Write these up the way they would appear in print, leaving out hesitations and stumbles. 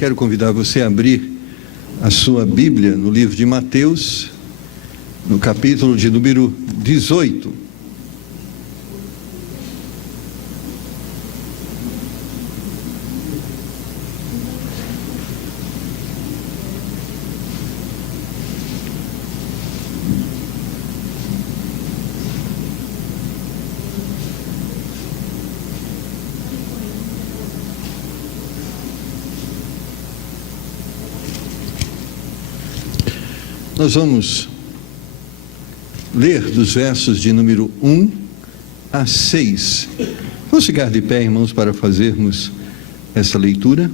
quero convidar você a abrir a sua Bíblia no livro de Mateus, no capítulo de número 18. Nós vamos ler dos versos de número 1 a 6. Vamos ficar de pé, irmãos, para fazermos essa leitura.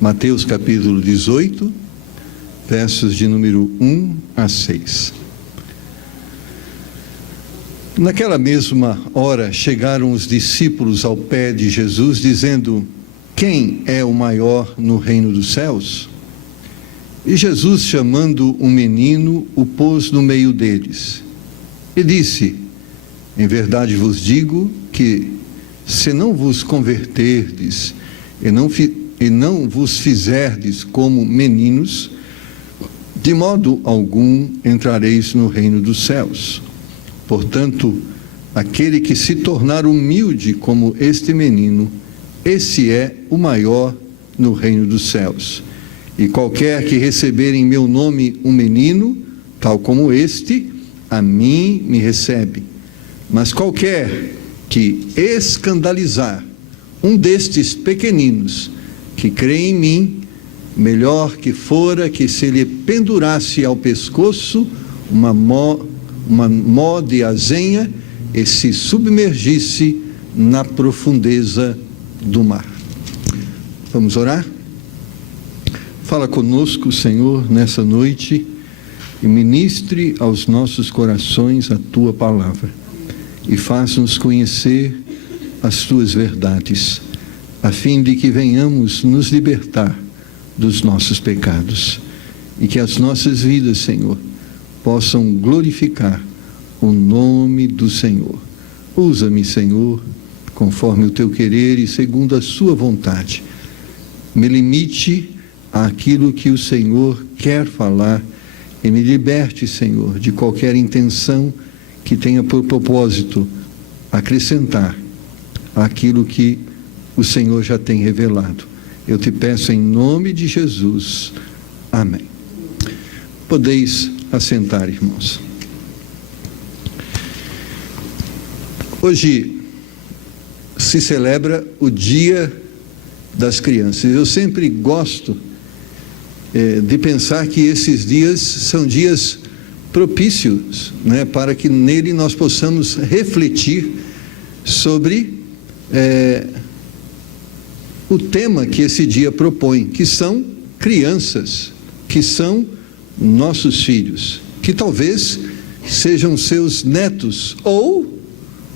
Mateus capítulo 18, versos de número 1 a 6. Naquela mesma hora chegaram os discípulos ao pé de Jesus, dizendo: quem é o maior no reino dos céus? E Jesus, chamando um menino, o pôs no meio deles, e disse: em verdade vos digo que, se não vos converterdes e não vos fizerdes como meninos, de modo algum entrareis no reino dos céus. Portanto, aquele que se tornar humilde como este menino, esse é o maior no reino dos céus. E qualquer que receber em meu nome um menino, tal como este, a mim me recebe. Mas qualquer que escandalizar um destes pequeninos que crê em mim, melhor que fora que se lhe pendurasse ao pescoço uma mó de azenha e se submergisse na profundeza do mar. Vamos orar? Fala conosco, Senhor, nessa noite, e ministre aos nossos corações a Tua palavra, e faz-nos conhecer as Tuas verdades, a fim de que venhamos nos libertar dos nossos pecados, e que as nossas vidas, Senhor, possam glorificar o nome do Senhor. Usa-me, Senhor, conforme o Teu querer e segundo a Sua vontade. Me limite àquilo que o Senhor quer falar e me liberte, Senhor, de qualquer intenção que tenha por propósito acrescentar aquilo que o Senhor já tem revelado. Eu te peço em nome de Jesus. Amém. Podeis assentar, irmãos. Hoje se celebra o Dia das Crianças. Eu sempre gosto de pensar que esses dias são dias propícios, né, para que nele nós possamos refletir sobre o tema que esse dia propõe, que são crianças, que são nossos filhos, que talvez sejam seus netos ou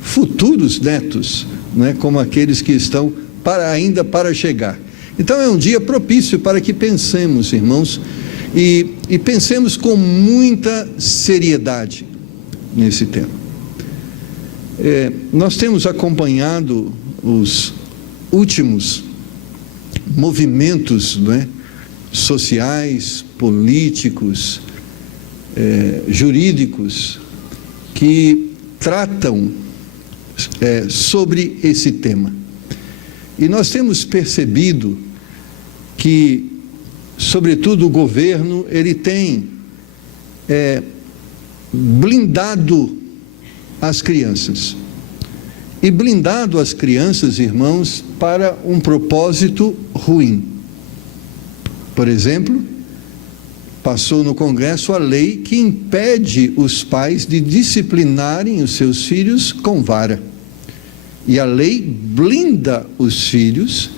futuros netos, né, como aqueles que estão ainda para chegar. Então é um dia propício para que pensemos, irmãos, e pensemos com muita seriedade nesse tema. Nós temos acompanhado os últimos movimentos, né, sociais, políticos, jurídicos, que tratam sobre esse tema. E nós temos percebido que, sobretudo, o governo, ele tem blindado as crianças. E blindado as crianças, irmãos, para um propósito ruim. Por exemplo, passou no Congresso a lei que impede os pais de disciplinarem os seus filhos com vara. E a lei blinda os filhos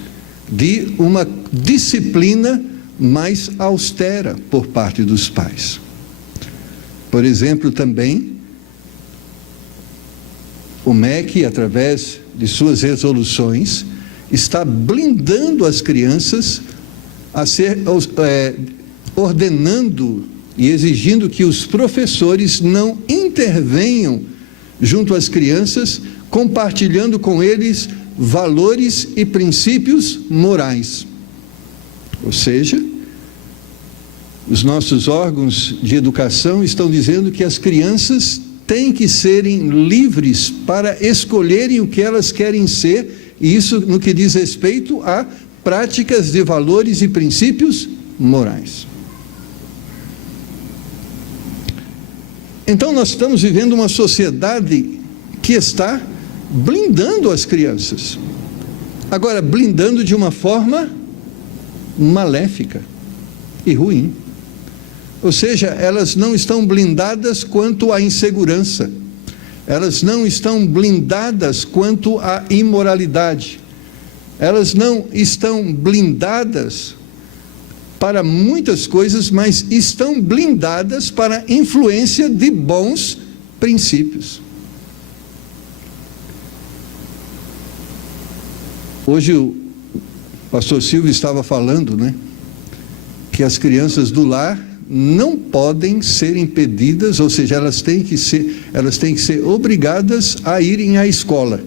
de uma disciplina mais austera por parte dos pais. Por exemplo, também, o MEC, através de suas resoluções, está blindando as crianças a ser, ordenando e exigindo que os professores não intervenham junto às crianças, compartilhando com eles valores e princípios morais. Ou seja, os nossos órgãos de educação estão dizendo que as crianças têm que serem livres para escolherem o que elas querem ser, e isso no que diz respeito a práticas de valores e princípios morais. Então nós estamos vivendo uma sociedade que está blindando as crianças. Agora, blindando de uma forma maléfica e ruim. Ou seja, elas não estão blindadas quanto à insegurança. Elas não estão blindadas quanto à imoralidade. Elas não estão blindadas para muitas coisas, mas estão blindadas para a influência de bons princípios. Hoje o pastor Silvio estava falando, que as crianças do lar não podem ser impedidas, ou seja, elas têm que ser obrigadas a irem à escola,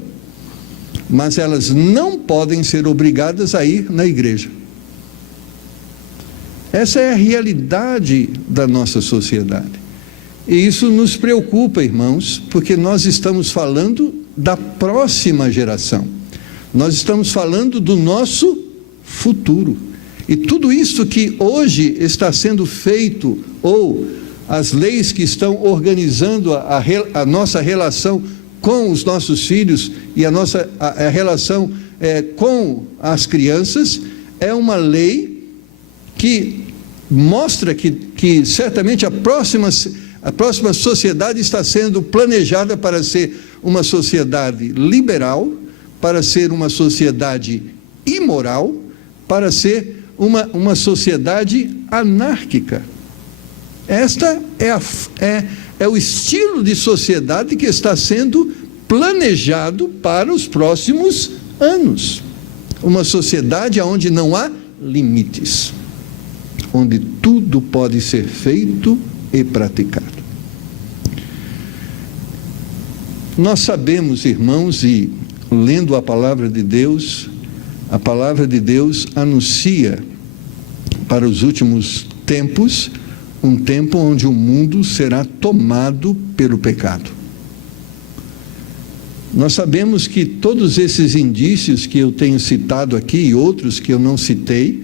mas elas não podem ser obrigadas a ir na igreja. Essa é a realidade da nossa sociedade. E isso nos preocupa, irmãos, porque nós estamos falando da próxima geração. Nós estamos falando do nosso futuro. E tudo isso que hoje está sendo feito, ou as leis que estão organizando a nossa relação com os nossos filhos e a relação com as crianças, é uma lei que mostra que certamente a próxima sociedade está sendo planejada para ser uma sociedade liberal, para ser uma sociedade imoral, para ser uma sociedade anárquica. Esta é o estilo de sociedade que está sendo planejado para os próximos anos. Uma sociedade onde não há limites, onde tudo pode ser feito e praticado. Nós sabemos, irmãos, e lendo a palavra de Deus anuncia para os últimos tempos, um tempo onde o mundo será tomado pelo pecado. Nós sabemos que todos esses indícios que eu tenho citado aqui e outros que eu não citei,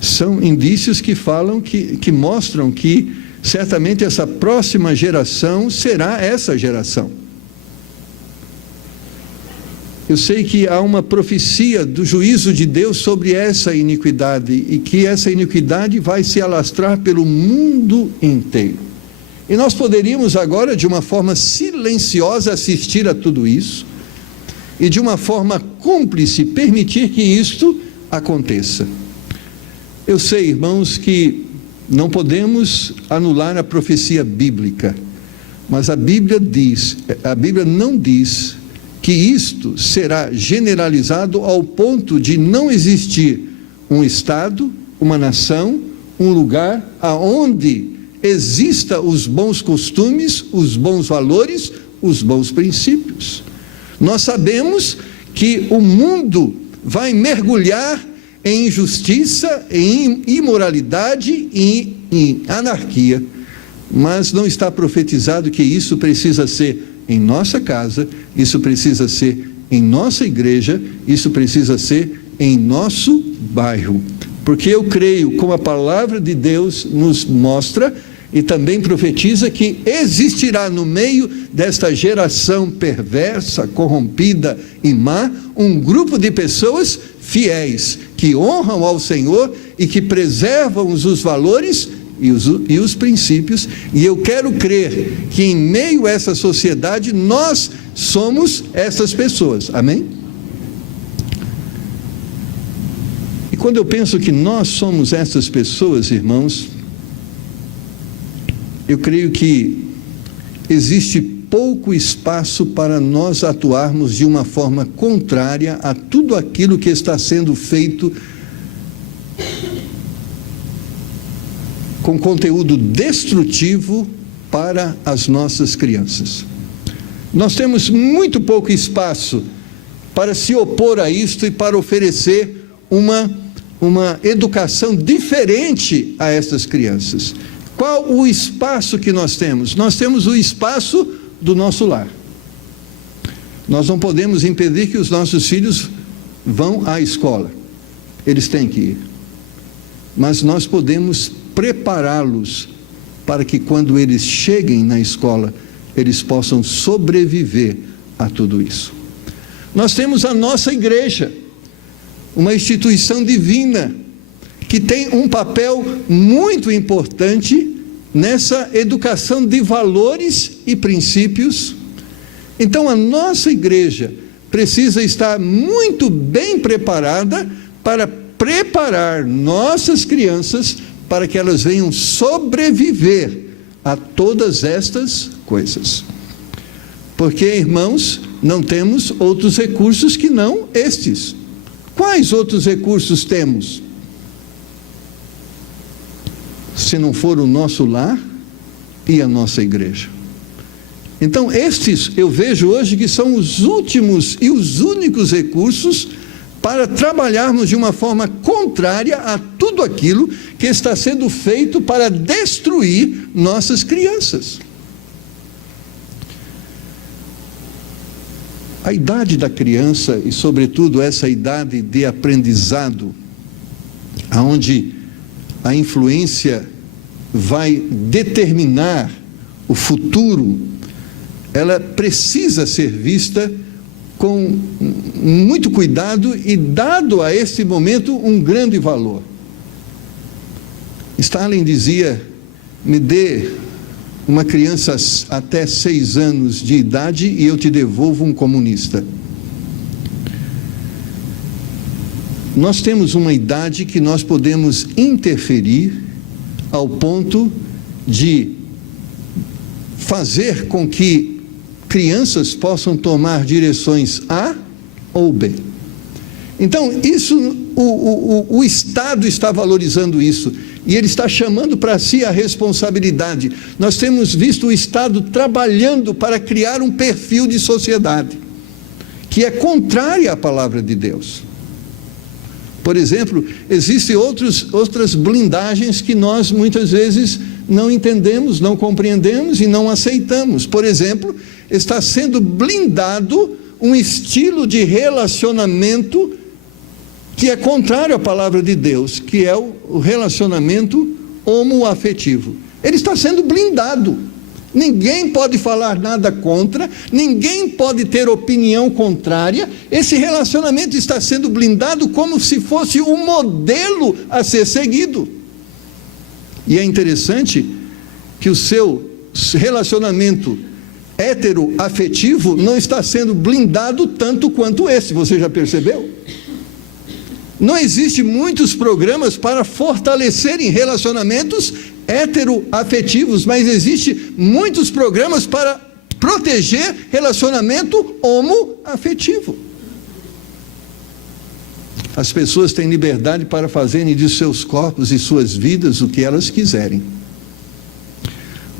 são indícios que falam, que mostram que certamente essa próxima geração será essa geração. Eu sei que há uma profecia do juízo de Deus sobre essa iniquidade, e que essa iniquidade vai se alastrar pelo mundo inteiro. E nós poderíamos agora, de uma forma silenciosa, assistir a tudo isso, e de uma forma cúmplice, permitir que isto aconteça. Eu sei, irmãos, que não podemos anular a profecia bíblica, mas a Bíblia não diz que isto será generalizado ao ponto de não existir um Estado, uma nação, um lugar aonde exista os bons costumes, os bons valores, os bons princípios. Nós sabemos que o mundo vai mergulhar em injustiça, em imoralidade e em anarquia, mas não está profetizado que isso precisa ser em nossa casa, isso precisa ser em nossa igreja, isso precisa ser em nosso bairro, porque eu creio, como a palavra de Deus nos mostra e também profetiza, que existirá no meio desta geração perversa, corrompida e má, um grupo de pessoas fiéis, que honram ao Senhor e que preservam os valores e os princípios, e eu quero crer que em meio a essa sociedade nós somos essas pessoas, amém? E quando eu penso que nós somos essas pessoas, irmãos, eu creio que existe pouco espaço para nós atuarmos de uma forma contrária a tudo aquilo que está sendo feito com conteúdo destrutivo para as nossas crianças. Nós temos muito pouco espaço para se opor a isto e para oferecer uma educação diferente a essas crianças. Qual o espaço que nós temos? Nós temos o espaço do nosso lar. Nós não podemos impedir que os nossos filhos vão à escola. Eles têm que ir. Mas nós podemos prepará-los para que quando eles cheguem na escola, eles possam sobreviver a tudo isso. Nós temos a nossa igreja, uma instituição divina, que tem um papel muito importante nessa educação de valores e princípios. Então a nossa igreja precisa estar muito bem preparada para preparar nossas crianças para que elas venham sobreviver a todas estas coisas. Porque, irmãos, não temos outros recursos que não estes. Quais outros recursos temos? Se não for o nosso lar e a nossa igreja. Então, estes eu vejo hoje que são os últimos e os únicos recursos para trabalharmos de uma forma contrária a tudo aquilo que está sendo feito para destruir nossas crianças. A idade da criança, e sobretudo essa idade de aprendizado, onde a influência vai determinar o futuro, ela precisa ser vista com muito cuidado e dado a esse momento um grande valor. Stalin dizia: me dê uma criança até 6 anos de idade e eu te devolvo um comunista. Nós temos uma idade que nós podemos interferir ao ponto de fazer com que crianças possam tomar direções A ou B. Então, isso, o Estado está valorizando isso, e ele está chamando para si a responsabilidade. Nós temos visto o Estado trabalhando para criar um perfil de sociedade, que é contrária à palavra de Deus. Por exemplo, existem outras blindagens que nós muitas vezes não entendemos, não compreendemos e não aceitamos. Por exemplo, está sendo blindado um estilo de relacionamento que é contrário à palavra de Deus, que é o relacionamento homoafetivo. Ele está sendo blindado. Ninguém pode falar nada contra, ninguém pode ter opinião contrária. Esse relacionamento está sendo blindado como se fosse um modelo a ser seguido. E é interessante que o seu relacionamento heteroafetivo não está sendo blindado tanto quanto esse. Você já percebeu? Não existem muitos programas para fortalecerem relacionamentos heteroafetivos, mas existem muitos programas para proteger relacionamento homoafetivo. As pessoas têm liberdade para fazerem de seus corpos e suas vidas o que elas quiserem.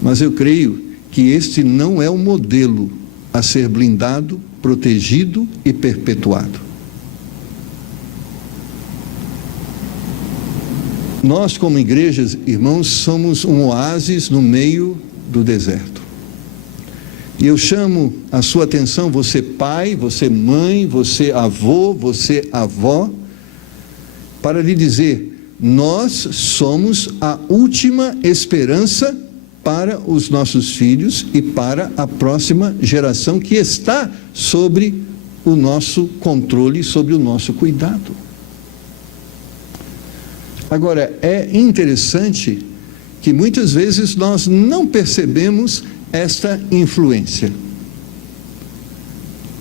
Mas eu creio que este não é o modelo a ser blindado, protegido e perpetuado. Nós, como igrejas, irmãos, somos um oásis no meio do deserto. E eu chamo a sua atenção, você pai, você mãe, você avô, você avó, para lhe dizer: nós somos a última esperança para os nossos filhos e para a próxima geração que está sobre o nosso controle, sobre o nosso cuidado. Agora, é interessante que muitas vezes nós não percebemos esta influência.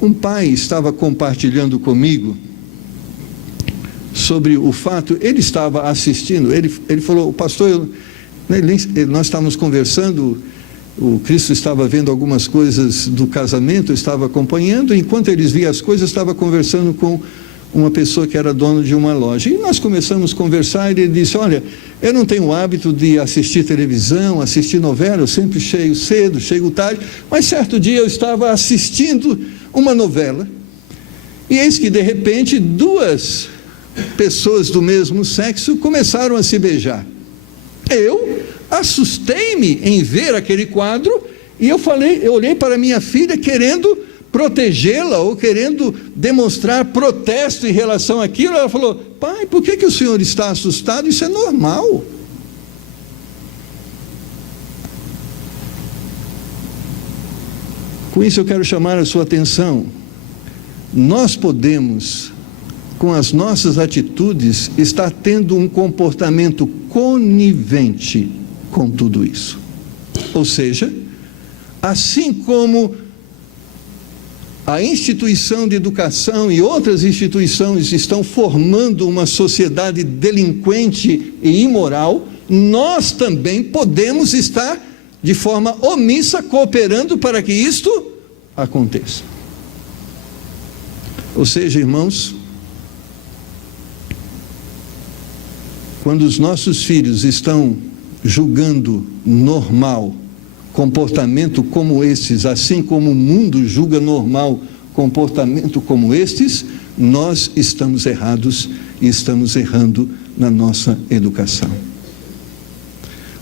Um pai estava compartilhando comigo sobre o fato, ele estava assistindo, ele falou: pastor, nós estávamos conversando, o Cristo estava vendo algumas coisas do casamento, estava acompanhando, enquanto eles viam as coisas, estava conversando com uma pessoa que era dona de uma loja, e nós começamos a conversar, e ele disse: olha, eu não tenho o hábito de assistir televisão, assistir novela, eu sempre chego cedo, chego tarde, mas certo dia eu estava assistindo uma novela, e eis que de repente 2 pessoas do mesmo sexo começaram a se beijar. Eu assustei-me em ver aquele quadro e eu olhei para minha filha querendo protegê-la ou querendo demonstrar protesto em relação àquilo. Ela falou: pai, por que o senhor está assustado? Isso é normal. Com isso eu quero chamar a sua atenção. Nós podemos, com as nossas atitudes, estar tendo um comportamento conivente com tudo isso. Ou seja, assim como a instituição de educação e outras instituições estão formando uma sociedade delinquente e imoral, nós também podemos estar de forma omissa cooperando para que isto aconteça. Ou seja, irmãos, quando os nossos filhos estão julgando normal comportamento como estes, assim como o mundo julga normal comportamento como estes, nós estamos errados e estamos errando na nossa educação.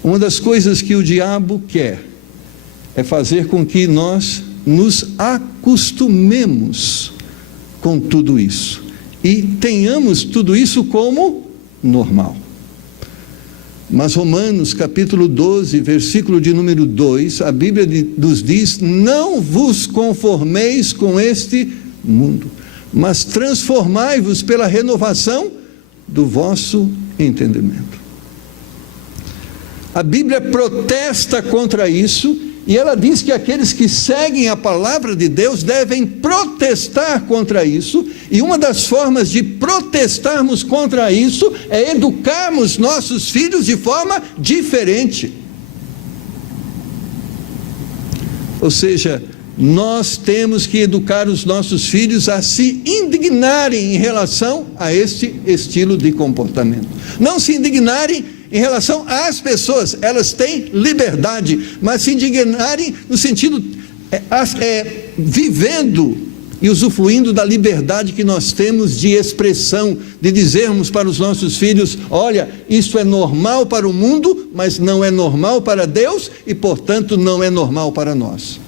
Uma das coisas que o diabo quer é fazer com que nós nos acostumemos com tudo isso e tenhamos tudo isso como normal. Mas Romanos capítulo 12, versículo de número 2, a Bíblia nos diz: não vos conformeis com este mundo, mas transformai-vos pela renovação do vosso entendimento. A Bíblia protesta contra isso, e ela diz que aqueles que seguem a palavra de Deus devem protestar contra isso, e uma das formas de protestarmos contra isso é educarmos nossos filhos de forma diferente. Ou seja, nós temos que educar os nossos filhos a se indignarem em relação a este estilo de comportamento. Não se indignarem em relação às pessoas, elas têm liberdade, mas se indignarem no sentido, vivendo e usufruindo da liberdade que nós temos de expressão, de dizermos para os nossos filhos: olha, isso é normal para o mundo, mas não é normal para Deus e, portanto, não é normal para nós.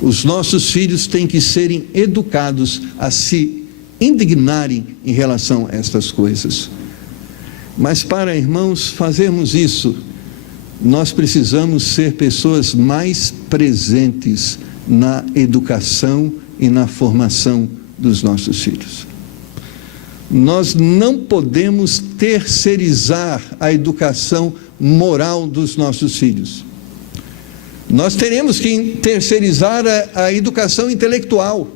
Os nossos filhos têm que serem educados a se indignarem em relação a estas coisas. Mas para, irmãos, fazermos isso, nós precisamos ser pessoas mais presentes na educação e na formação dos nossos filhos. Nós não podemos terceirizar a educação moral dos nossos filhos. Nós teremos que terceirizar a educação intelectual,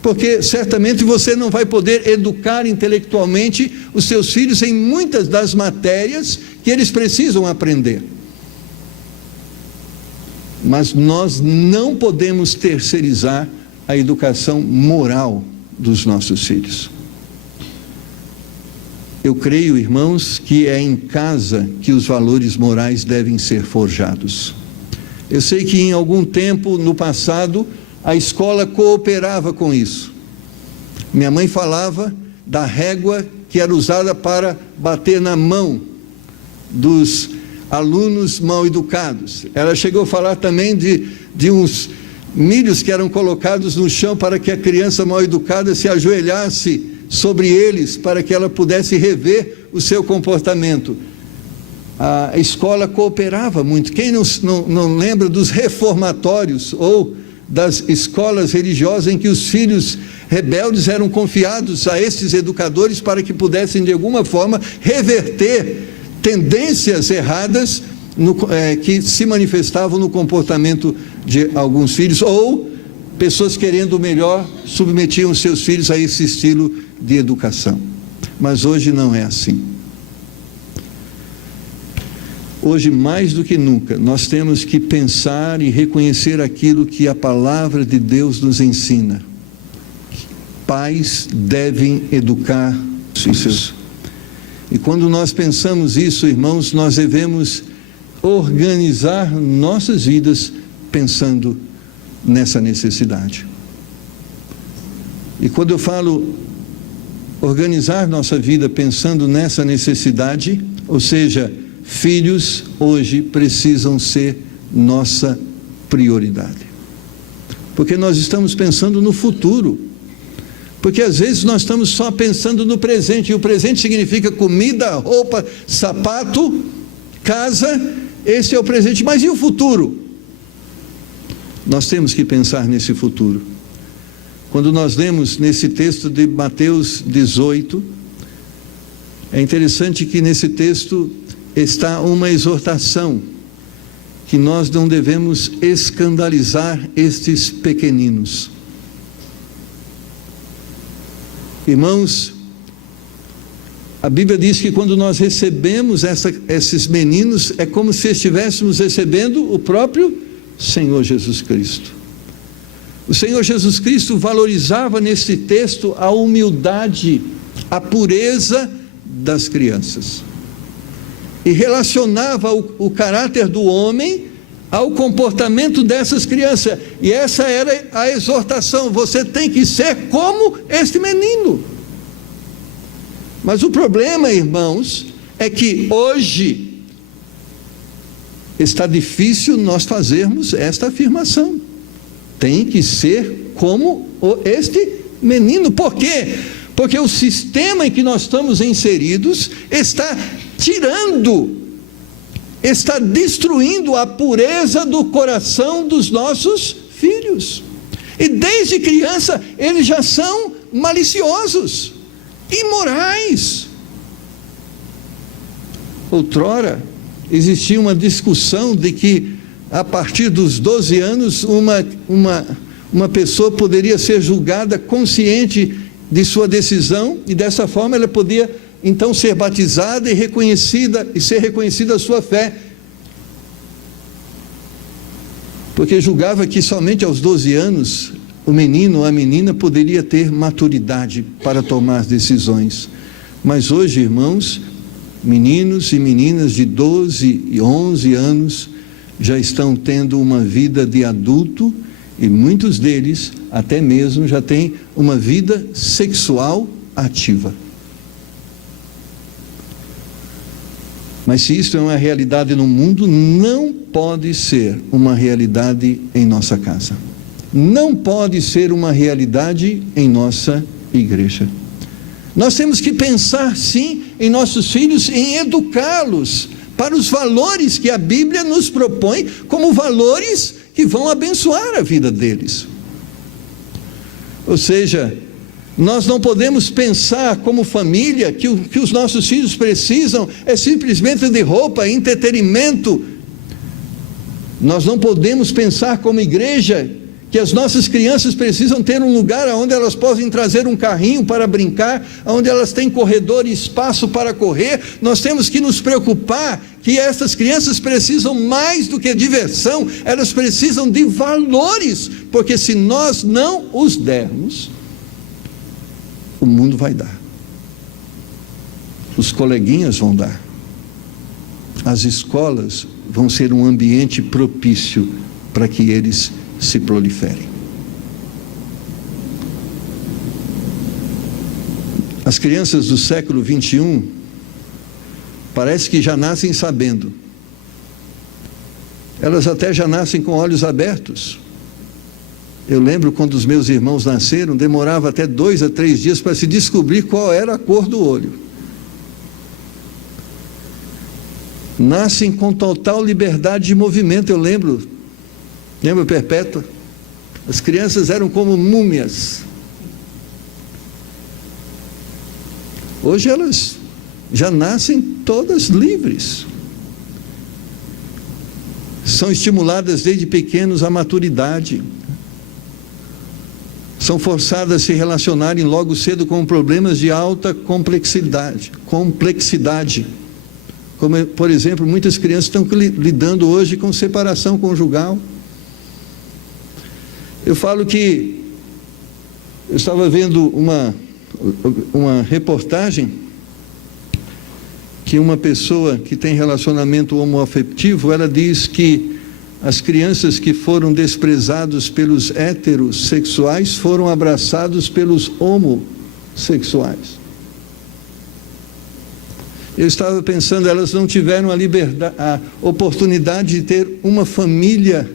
porque certamente você não vai poder educar intelectualmente os seus filhos em muitas das matérias que eles precisam aprender. Mas nós não podemos terceirizar a educação moral dos nossos filhos. Eu creio, irmãos, que é em casa que os valores morais devem ser forjados. Eu sei que em algum tempo no passado a escola cooperava com isso. Minha mãe falava da régua que era usada para bater na mão dos alunos mal educados. Ela chegou a falar também de uns milhos que eram colocados no chão para que a criança mal educada se ajoelhasse sobre eles, para que ela pudesse rever o seu comportamento. A escola cooperava muito. Quem não lembra dos reformatórios ou das escolas religiosas em que os filhos rebeldes eram confiados a esses educadores para que pudessem de alguma forma reverter tendências erradas que se manifestavam no comportamento de alguns filhos, ou pessoas querendo o melhor submetiam seus filhos a esse estilo de educação. Mas hoje não é assim. Hoje, mais do que nunca, nós temos que pensar e reconhecer aquilo que a palavra de Deus nos ensina. Pais devem educar os seus. E quando nós pensamos isso, irmãos, nós devemos organizar nossas vidas pensando nessa necessidade. E quando eu falo organizar nossa vida pensando nessa necessidade, ou seja, filhos hoje precisam ser nossa prioridade. Porque nós estamos pensando no futuro. Porque às vezes nós estamos só pensando no presente, e o presente significa comida, roupa, sapato, casa, esse é o presente. Mas e o futuro? Nós temos que pensar nesse futuro. Quando nós lemos nesse texto de Mateus 18, é interessante que nesse texto está uma exortação, que nós não devemos escandalizar estes pequeninos. Irmãos, a Bíblia diz que quando nós recebemos esses meninos, é como se estivéssemos recebendo o próprio Senhor Jesus Cristo. O Senhor Jesus Cristo valorizava nesse texto a humildade, a pureza das crianças. E relacionava o caráter do homem ao comportamento dessas crianças. E essa era a exortação: você tem que ser como este menino. Mas o problema, irmãos, é que hoje está difícil nós fazermos esta afirmação. Tem que ser como este menino. Por quê? Porque o sistema em que nós estamos inseridos está está destruindo a pureza do coração dos nossos filhos. E desde criança eles já são maliciosos, imorais. Outrora existia uma discussão de que a partir dos 12 anos uma pessoa poderia ser julgada consciente de sua decisão, e dessa forma ela podia então ser batizada e ser reconhecida a sua fé, porque julgava que somente aos 12 anos o menino ou a menina poderia ter maturidade para tomar decisões. Mas hoje, irmãos, meninos e meninas de 12 e 11 anos já estão tendo uma vida de adulto, e muitos deles até mesmo já têm uma vida sexual ativa. Mas se isso é uma realidade no mundo, não pode ser uma realidade em nossa casa. Não pode ser uma realidade em nossa igreja. Nós temos que pensar sim em nossos filhos, em educá-los para os valores que a Bíblia nos propõe como valores que vão abençoar a vida deles. Ou seja, nós não podemos pensar como família que o que os nossos filhos precisam é simplesmente de roupa, entretenimento. Nós não podemos pensar como igreja que as nossas crianças precisam ter um lugar onde elas possam trazer um carrinho para brincar, onde elas têm corredor e espaço para correr. Nós temos que nos preocupar que essas crianças precisam mais do que diversão, elas precisam de valores, porque se nós não os dermos, o mundo vai dar, os coleguinhas vão dar, as escolas vão ser um ambiente propício para que eles se proliferem. As crianças do século 21 parece que já nascem sabendo. Elas até já nascem com olhos abertos. Eu lembro quando os meus irmãos nasceram, demorava até 2 a 3 dias para se descobrir qual era a cor do olho. Nascem com total liberdade de movimento. Eu lembra Perpétua? As crianças eram como múmias. Hoje elas já nascem todas livres. São estimuladas desde pequenos à maturidade. São forçadas a se relacionarem logo cedo com problemas de alta complexidade. Como, por exemplo, muitas crianças estão lidando hoje com separação conjugal. Eu falo que eu estava vendo uma reportagem que uma pessoa que tem relacionamento homoafetivo, ela diz que as crianças que foram desprezados pelos heterossexuais foram abraçados pelos homossexuais. Eu estava pensando, elas não tiveram a oportunidade de ter uma família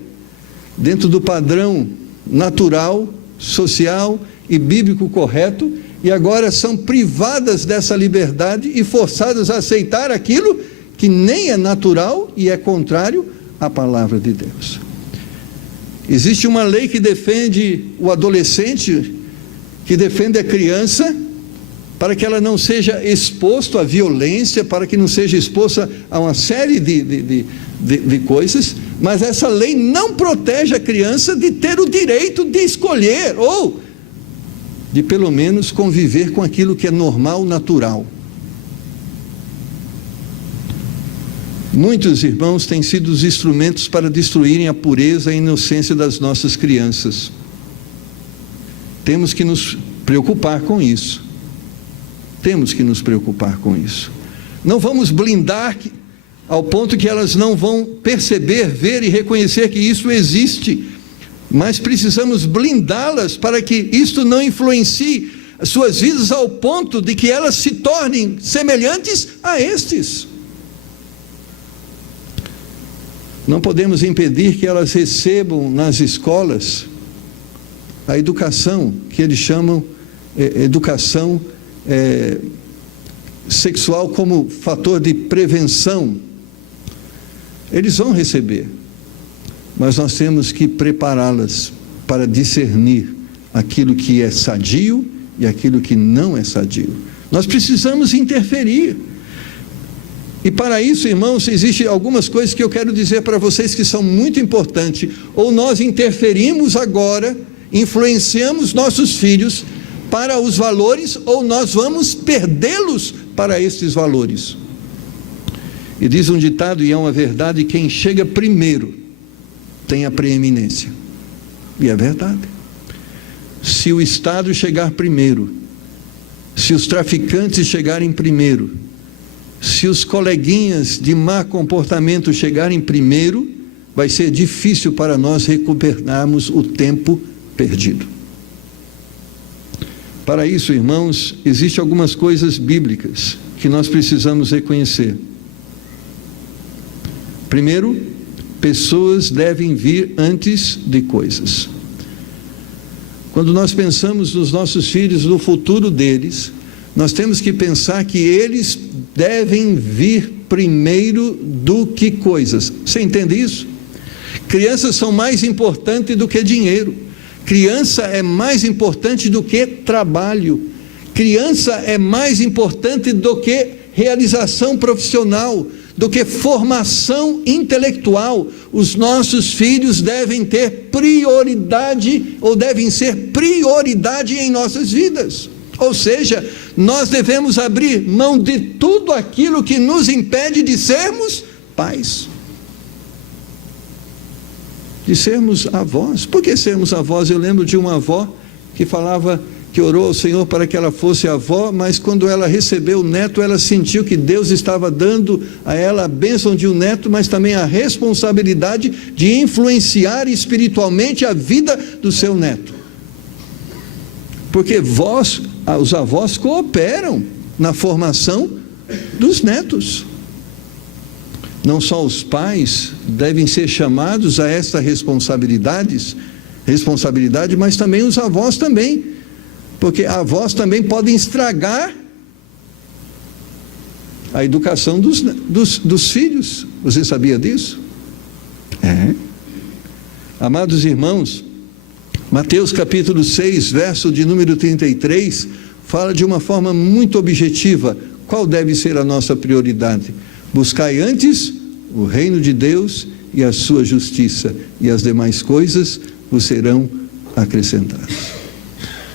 dentro do padrão natural, social e bíblico correto, e agora são privadas dessa liberdade e forçadas a aceitar aquilo que nem é natural e é contrário à palavra de Deus. Existe uma lei que defende o adolescente, que defende a criança, para que ela não seja exposta à violência, para que não seja exposta a uma série de coisas, mas essa lei não protege a criança de ter o direito de escolher, ou de pelo menos conviver com aquilo que é normal, natural. Muitos irmãos têm sido os instrumentos para destruírem a pureza e a inocência das nossas crianças. Temos que nos preocupar com isso. Temos que nos preocupar com isso. Não vamos blindar ao ponto que elas não vão perceber, ver e reconhecer que isso existe, mas precisamos blindá-las para que isto não influencie as suas vidas ao ponto de que elas se tornem semelhantes a estes. Não podemos impedir que elas recebam nas escolas a educação que eles chamam educação sexual como fator de prevenção. Eles vão receber, mas nós temos que prepará-las para discernir aquilo que é sadio e aquilo que não é sadio. Nós precisamos interferir. E para isso, irmãos, existem algumas coisas que eu quero dizer para vocês que são muito importantes. Ou nós interferimos agora, influenciamos nossos filhos para os valores, ou nós vamos perdê-los para esses valores. E diz um ditado, e é uma verdade: quem chega primeiro tem a preeminência. E é verdade. Se o Estado chegar primeiro, se os traficantes chegarem primeiro, se os coleguinhas de má comportamento chegarem primeiro, vai ser difícil para nós recuperarmos o tempo perdido. Para isso, irmãos, existem algumas coisas bíblicas que nós precisamos reconhecer. Primeiro, pessoas devem vir antes de coisas. Quando nós pensamos nos nossos filhos, no futuro deles, nós temos que pensar que eles devem vir primeiro do que coisas. Você entende isso? Crianças são mais importantes do que dinheiro. Criança é mais importante do que trabalho. Criança é mais importante do que realização profissional, do que formação intelectual. Os nossos filhos devem ter prioridade, ou devem ser prioridade em nossas vidas. Ou seja, nós devemos abrir mão de tudo aquilo que nos impede de sermos pais, de sermos avós. Por que sermos avós? Eu lembro de uma avó que falava que orou ao Senhor para que ela fosse avó, mas quando ela recebeu o neto, ela sentiu que Deus estava dando a ela a bênção de um neto, mas também a responsabilidade de influenciar espiritualmente a vida do seu neto. Porque os avós cooperam na formação dos netos. Não só os pais devem ser chamados a esta responsabilidade, mas também os avós também. Porque avós também podem estragar a educação dos filhos. Você sabia disso? Amados irmãos, Mateus capítulo 6, verso de número 33, fala de uma forma muito objetiva qual deve ser a nossa prioridade. Buscai antes o reino de Deus e a sua justiça, e as demais coisas vos serão acrescentadas.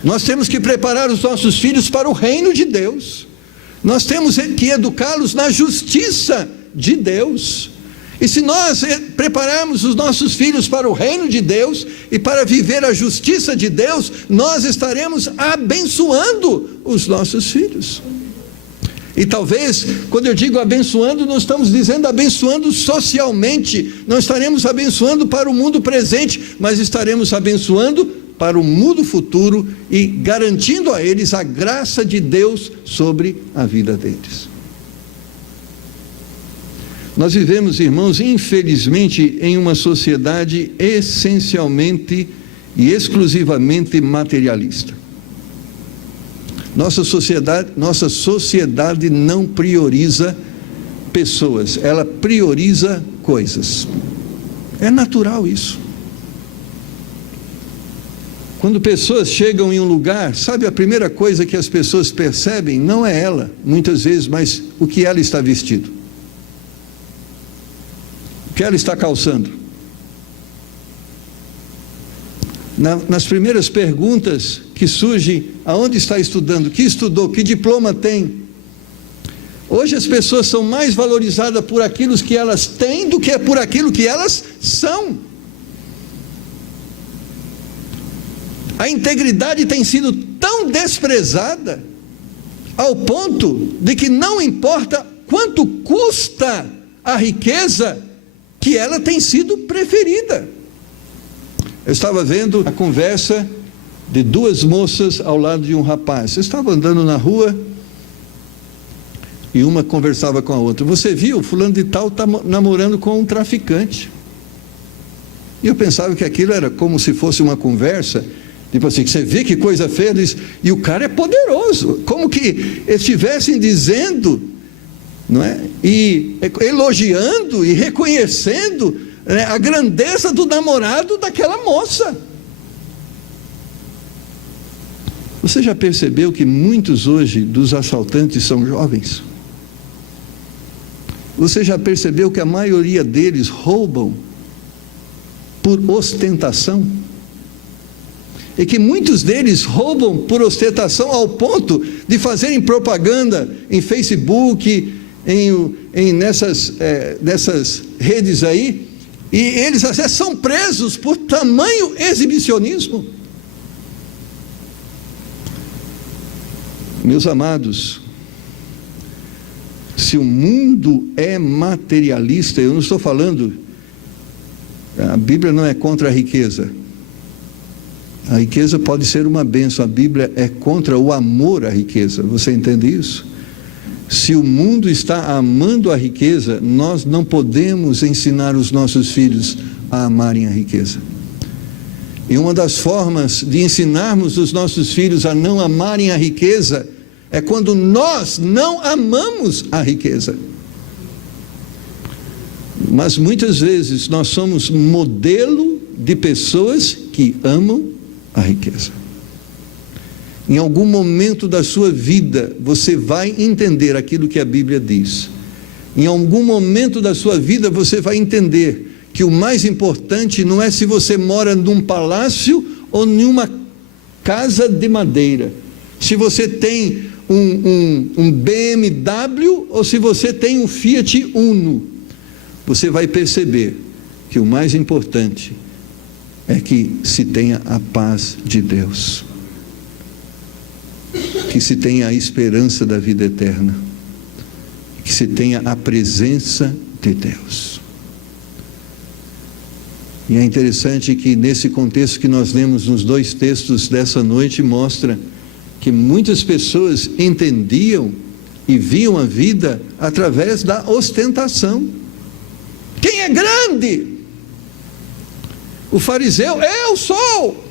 Nós temos que preparar os nossos filhos para o reino de Deus. Nós temos que educá-los na justiça de Deus. E se nós prepararmos os nossos filhos para o reino de Deus e para viver a justiça de Deus, nós estaremos abençoando os nossos filhos. E talvez, quando eu digo abençoando, não estamos dizendo abençoando socialmente, não estaremos abençoando para o mundo presente, mas estaremos abençoando para o mundo futuro e garantindo a eles a graça de Deus sobre a vida deles. Nós vivemos, irmãos, infelizmente, em uma sociedade essencialmente e exclusivamente materialista. Nossa sociedade não prioriza pessoas, ela prioriza coisas. É natural isso. Quando pessoas chegam em um lugar, sabe a primeira coisa que as pessoas percebem? Não é ela, muitas vezes, mas o que ela está vestindo. O que ela está calçando. Nas primeiras perguntas que surgem, aonde está estudando, que estudou, que diploma tem. Hoje as pessoas são mais valorizadas por aquilo que elas têm do que por aquilo que elas são. A integridade tem sido tão desprezada ao ponto de que não importa quanto custa a riqueza, que ela tem sido preferida. Eu estava vendo a conversa de duas moças ao lado de um rapaz. Eu estava andando na rua e uma conversava com a outra. Você viu, fulano de tal está namorando com um traficante. E eu pensava que aquilo era como se fosse uma conversa, tipo assim, você vê que coisa feia, e o cara é poderoso, como que estivessem dizendo, não é? E elogiando e reconhecendo, né, a grandeza do namorado daquela moça. Você já percebeu que muitos hoje dos assaltantes são jovens? Você já percebeu que a maioria deles roubam por ostentação? E que muitos deles roubam por ostentação ao ponto de fazerem propaganda em Facebook, nessas redes aí, e eles até são presos por tamanho exibicionismo. Meus amados, se o mundo é materialista, eu não estou falando, a Bíblia não é contra a riqueza. A riqueza pode ser uma bênção, a Bíblia é contra o amor à riqueza, você entende isso? Se o mundo está amando a riqueza, nós não podemos ensinar os nossos filhos a amarem a riqueza. E uma das formas de ensinarmos os nossos filhos a não amarem a riqueza é quando nós não amamos a riqueza. Mas muitas vezes nós somos modelo de pessoas que amam a riqueza. Em algum momento da sua vida, você vai entender aquilo que a Bíblia diz. Em algum momento da sua vida, você vai entender que o mais importante não é se você mora num palácio ou numa casa de madeira. Se você tem um BMW ou se você tem um Fiat Uno. Você vai perceber que o mais importante é que se tenha a paz de Deus, que se tenha a esperança da vida eterna, que se tenha a presença de Deus. E é interessante que nesse contexto que nós lemos nos dois textos dessa noite, mostra que muitas pessoas entendiam e viam a vida através da ostentação. Quem é grande? O fariseu, eu sou.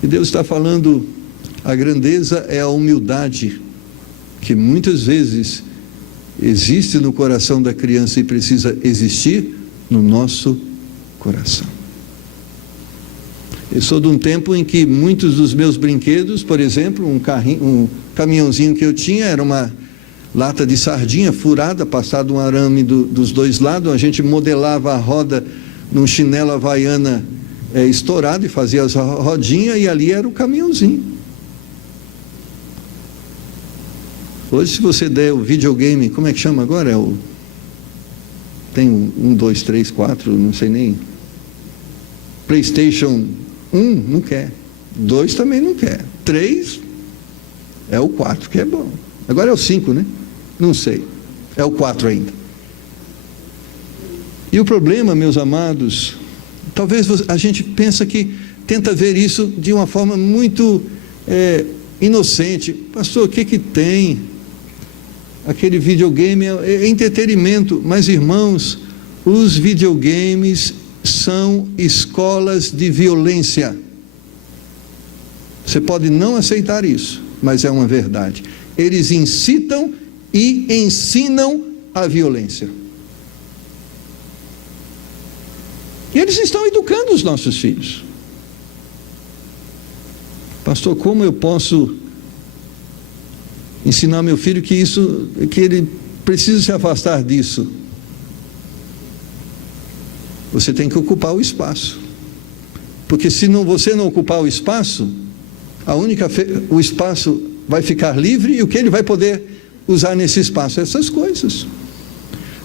E Deus está falando, a grandeza é a humildade, que muitas vezes existe no coração da criança e precisa existir no nosso coração. Eu sou de um tempo em que muitos dos meus brinquedos, por exemplo, um caminhãozinho que eu tinha, era uma lata de sardinha furada, passado um arame dos dois lados, a gente modelava a roda num chinelo havaiana estourado e fazia as rodinhas, e ali era o caminhãozinho. Hoje, se você der o videogame, como é que chama agora? Tem 1, 2, 3, 4, não sei nem. PlayStation 1 não quer, 2 também não quer, 3 é o 4 que é bom. Agora é o 5, né? Não sei, é o 4 ainda. E o problema, meus amados, talvez a gente pensa que tenta ver isso de uma forma muito inocente. Pastor, o que tem? aquele videogame é entretenimento, mas irmãos, os videogames são escolas de violência. Você pode não aceitar isso, mas é uma verdade. Eles incitam e ensinam a violência. E eles estão educando os nossos filhos. Pastor, como eu posso ensinar meu filho que ele precisa se afastar disso? Você tem que ocupar o espaço. Porque se você não ocupar o espaço, o espaço vai ficar livre, e o que ele vai poder usar nesse espaço? Essas coisas.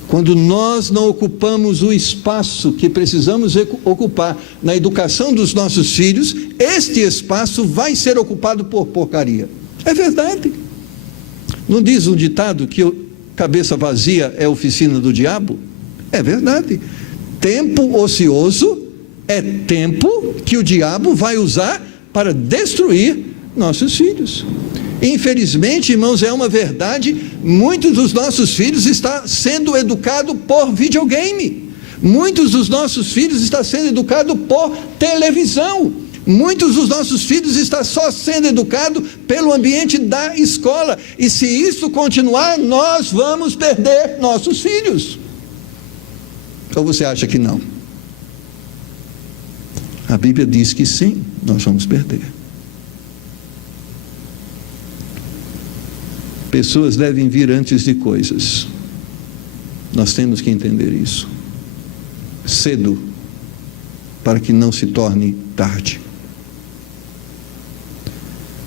Quando nós não ocupamos o espaço que precisamos ocupar na educação dos nossos filhos, este espaço vai ser ocupado por porcaria. É verdade. Não diz um ditado que cabeça vazia é oficina do diabo? É verdade. Tempo ocioso é tempo que o diabo vai usar para destruir nossos filhos. Infelizmente, irmãos, é uma verdade, muitos dos nossos filhos estão sendo educados por videogame. Muitos dos nossos filhos estão sendo educados por televisão. Muitos dos nossos filhos estão só sendo educados pelo ambiente da escola. E se isso continuar, nós vamos perder nossos filhos. Ou você acha que não? A Bíblia diz que sim, nós vamos perder. Pessoas devem vir antes de coisas. Nós temos que entender isso. Cedo, para que não se torne tarde.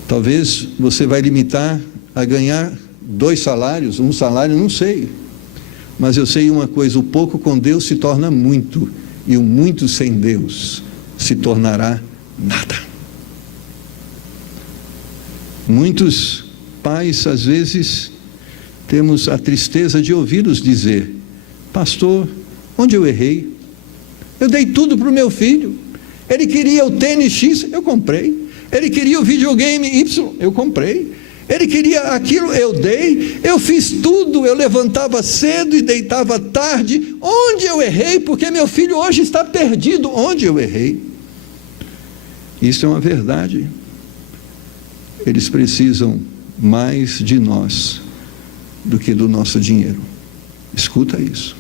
Talvez você vai limitar a ganhar 2 salários, 1 salário, não sei. Mas eu sei uma coisa, o pouco com Deus se torna muito, e o muito sem Deus se tornará nada. Muitos pais, às vezes, temos a tristeza de ouvi-los dizer: pastor, onde eu errei? Eu dei tudo para o meu filho. Ele queria o tênis X, eu comprei. Ele queria o videogame Y, eu comprei. Ele queria aquilo, eu dei. Eu fiz tudo, eu levantava cedo e deitava tarde. Onde eu errei? Porque meu filho hoje está perdido. Onde eu errei? Isso é uma verdade. Eles precisam mais de nós do que do nosso dinheiro. Escuta isso.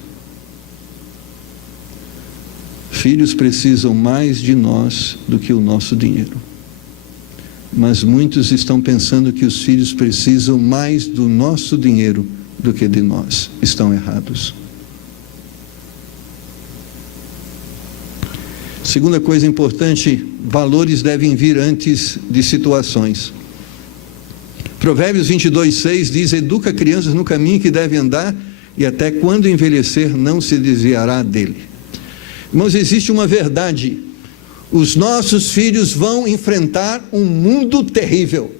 Filhos precisam mais de nós do que o nosso dinheiro. Mas muitos estão pensando que os filhos precisam mais do nosso dinheiro do que de nós. Estão errados. Segunda coisa importante, valores devem vir antes de situações. Provérbios 22:6 diz: educa crianças no caminho que devem andar, e até quando envelhecer não se desviará dele. Irmãos, existe uma verdade: os nossos filhos vão enfrentar um mundo terrível.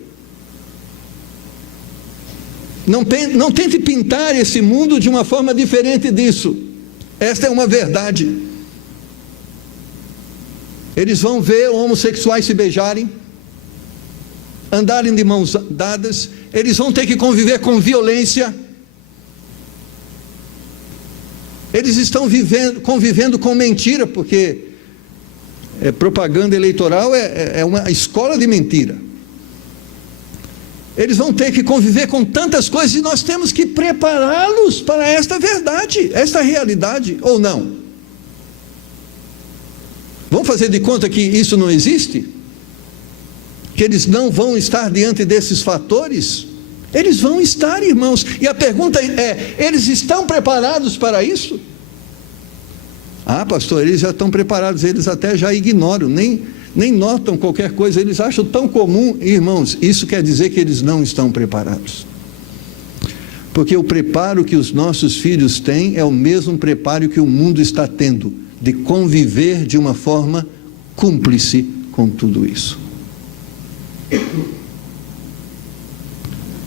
Não tente pintar esse mundo de uma forma diferente disso. Esta é uma verdade. Eles vão ver homossexuais se beijarem, andarem de mãos dadas. Eles vão ter que conviver com violência. Eles estão convivendo com mentira, porque propaganda eleitoral é uma escola de mentira. Eles vão ter que conviver com tantas coisas, e nós temos que prepará-los para esta verdade, esta realidade, ou não? Vamos fazer de conta que isso não existe? Que eles não vão estar diante desses fatores? Eles vão estar, irmãos. E a pergunta é: eles estão preparados para isso? Ah, pastor, eles já estão preparados. Eles até já ignoram, nem notam qualquer coisa. Eles acham tão comum. Irmãos, isso quer dizer que eles não estão preparados. Porque o preparo que os nossos filhos têm é o mesmo preparo que o mundo está tendo, de conviver de uma forma cúmplice com tudo isso.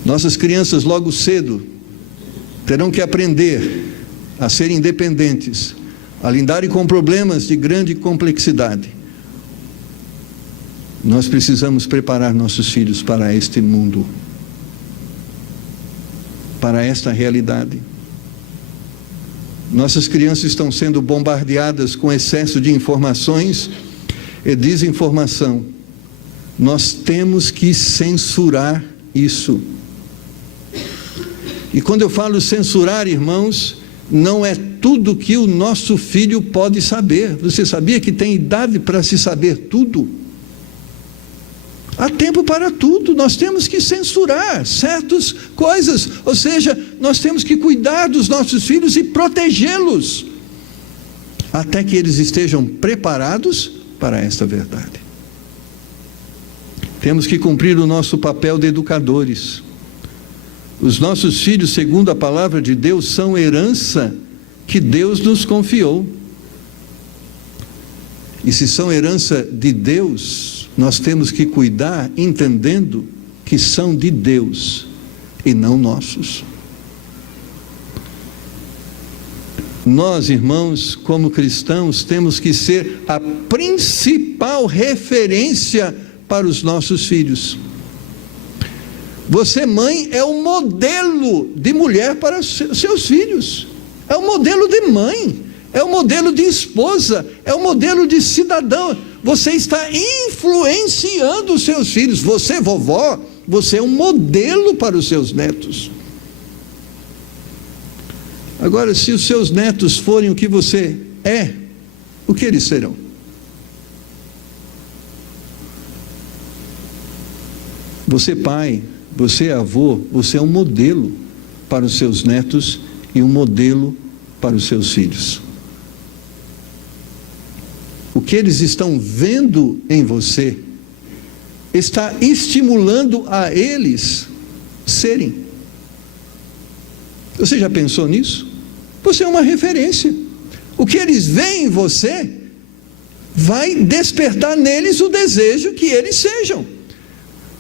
Nossas crianças logo cedo terão que aprender a serem independentes, a lidarem com problemas de grande complexidade. Nós precisamos preparar nossos filhos para este mundo. para esta realidade. Nossas crianças estão sendo bombardeadas com excesso de informações e desinformação. Nós temos que censurar isso. E quando eu falo censurar, irmãos, não é tudo que o nosso filho pode saber. Você sabia que tem idade para se saber tudo? Há tempo para tudo. Nós temos que censurar certas coisas, ou seja, nós temos que cuidar dos nossos filhos e protegê-los até que eles estejam preparados para esta verdade. Temos que cumprir o nosso papel de educadores. Os nossos filhos, segundo a palavra de Deus, são herança que Deus nos confiou. E se são herança de Deus, nós temos que cuidar, entendendo que são de Deus e não nossos. Nós, irmãos, como cristãos, temos que ser a principal referência para os nossos filhos. Você, mãe, é um modelo de mulher para seus filhos. É um modelo de mãe, é um modelo de esposa, é um modelo de cidadão. Você está influenciando os seus filhos. Você, vovó, você é um modelo para os seus netos. Agora, se os seus netos forem o que você é, o que eles serão? Você, pai, você, avô, você é um modelo para os seus netos e um modelo para os seus filhos. O que eles estão vendo em você está estimulando a eles serem. Você já pensou nisso? Você é uma referência. O que eles veem em você vai despertar neles o desejo que eles sejam.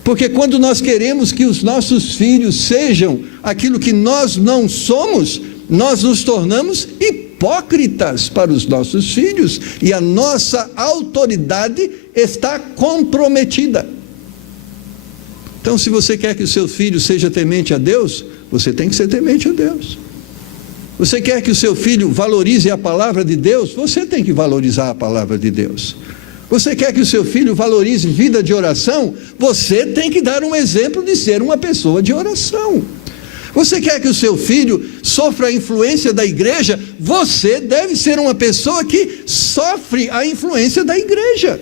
Porque quando nós queremos que os nossos filhos sejam aquilo que nós não somos, nós nos tornamos hipócritas para os nossos filhos, e a nossa autoridade está comprometida. Então, se você quer que o seu filho seja temente a Deus, você tem que ser temente a Deus. Você quer que o seu filho valorize a palavra de Deus, você tem que valorizar a palavra de Deus. Você quer que o seu filho valorize vida de oração, você tem que dar um exemplo de ser uma pessoa de oração. Você quer que o seu filho sofra a influência da igreja, você deve ser uma pessoa que sofre a influência da igreja.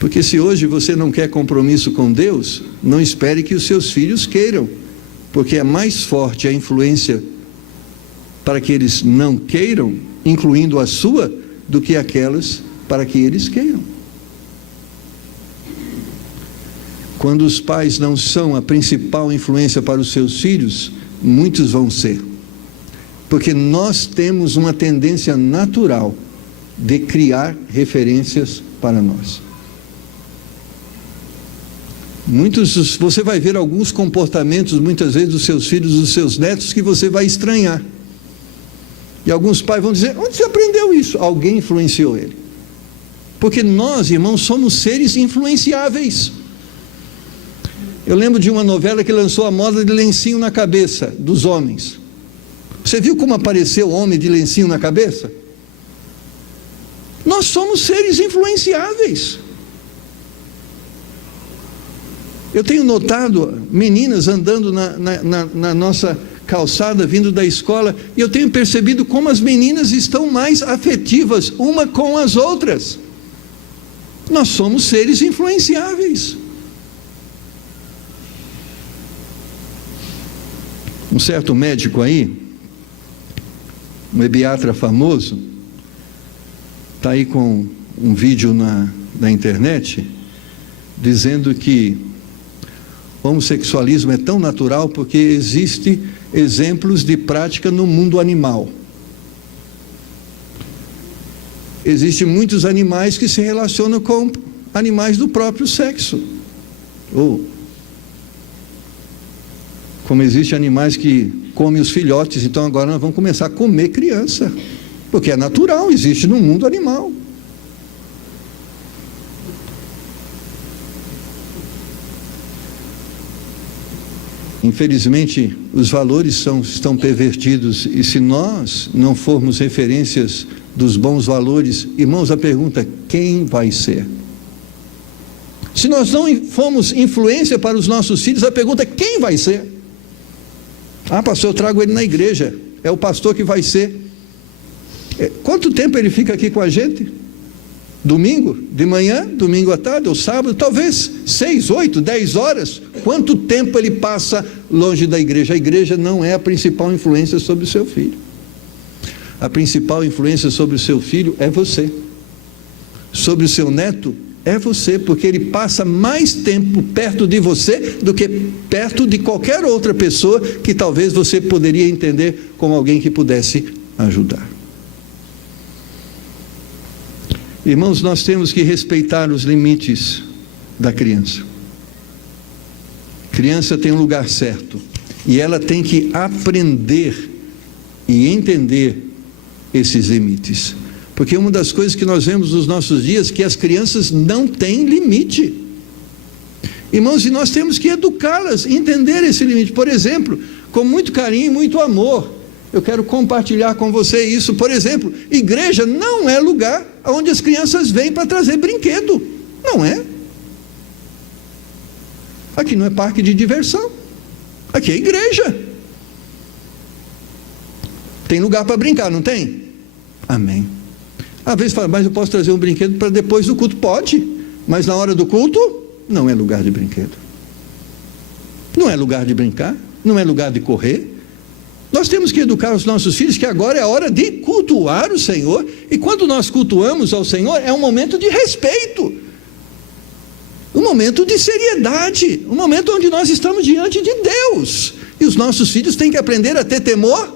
Porque se hoje você não quer compromisso com Deus, não espere que os seus filhos queiram, porque é mais forte a influência para que eles não queiram, incluindo a sua, do que aquelas para que eles queiram. Quando os pais não são a principal influência para os seus filhos, muitos vão ser. Porque nós temos uma tendência natural de criar referências para nós. Você vai ver alguns comportamentos, muitas vezes, dos seus filhos, dos seus netos, que você vai estranhar. E alguns pais vão dizer: onde você aprendeu isso? Alguém influenciou ele. Porque nós, irmãos, somos seres influenciáveis. Eu lembro de uma novela que lançou a moda de lencinho na cabeça dos homens. Você viu como apareceu o homem de lencinho na cabeça? Nós somos seres influenciáveis. Eu tenho notado meninas andando na nossa calçada, vindo da escola, e eu tenho percebido como as meninas estão mais afetivas uma com as outras. Nós somos seres influenciáveis. Um certo médico aí, um ebiatra famoso, está aí com um vídeo na internet, dizendo que o homossexualismo é tão natural porque existe exemplos de prática no mundo animal. Existem muitos animais que se relacionam com animais do próprio sexo. Ou, como existem animais que comem os filhotes, então agora nós vamos começar a comer criança. Porque é natural, existe no mundo animal. Infelizmente, os valores estão pervertidos, e se nós não formos referências dos bons valores, irmãos, a pergunta: quem vai ser? Se nós não formos influência para os nossos filhos, a pergunta é: quem vai ser? Ah, pastor, eu trago ele na igreja, é o pastor que vai ser. Quanto tempo ele fica aqui com a gente? Domingo, de manhã, domingo à tarde, ou sábado, talvez 6, 8, 10 horas. Quanto tempo ele passa longe da igreja? A igreja não é a principal influência sobre o seu filho. A principal influência sobre o seu filho é você. Sobre o seu neto é você, porque ele passa mais tempo perto de você do que perto de qualquer outra pessoa que talvez você poderia entender como alguém que pudesse ajudar. Irmãos, nós temos que respeitar os limites da criança. Criança tem um lugar certo, e ela tem que aprender e entender esses limites. Porque uma das coisas que nós vemos nos nossos dias é que as crianças não têm limite. Irmãos, e nós temos que educá-las, entender esse limite. Por exemplo, com muito carinho e muito amor, eu quero compartilhar com você isso. Por exemplo, igreja não é lugar onde as crianças vêm para trazer brinquedo. Não é. Aqui não é parque de diversão. Aqui é igreja. Tem lugar para brincar, não tem? Amém. Às vezes fala: mas eu posso trazer um brinquedo para depois do culto? Pode, mas na hora do culto não é lugar de brinquedo. Não é lugar de brincar, não é lugar de correr. Nós temos que educar os nossos filhos que agora é a hora de cultuar o Senhor, e quando nós cultuamos ao Senhor, é um momento de respeito, um momento de seriedade, um momento onde nós estamos diante de Deus, e os nossos filhos têm que aprender a ter temor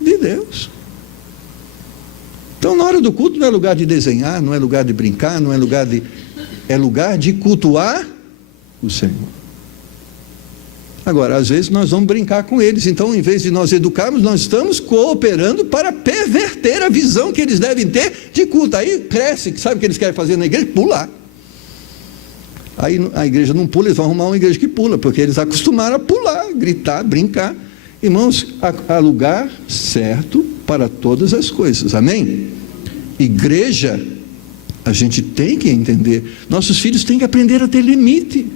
de Deus. Então, na hora do culto não é lugar de desenhar, não é lugar de brincar, é lugar de cultuar o Senhor. Agora, às vezes nós vamos brincar com eles, então em vez de nós educarmos, nós estamos cooperando para perverter a visão que eles devem ter de culto. Aí cresce, sabe o que eles querem fazer na igreja? Pular. Aí a igreja não pula, eles vão arrumar uma igreja que pula, porque eles acostumaram a pular, gritar, brincar. Irmãos, há lugar certo para todas as coisas, amém? Igreja, a gente tem que entender, nossos filhos têm que aprender a ter limite.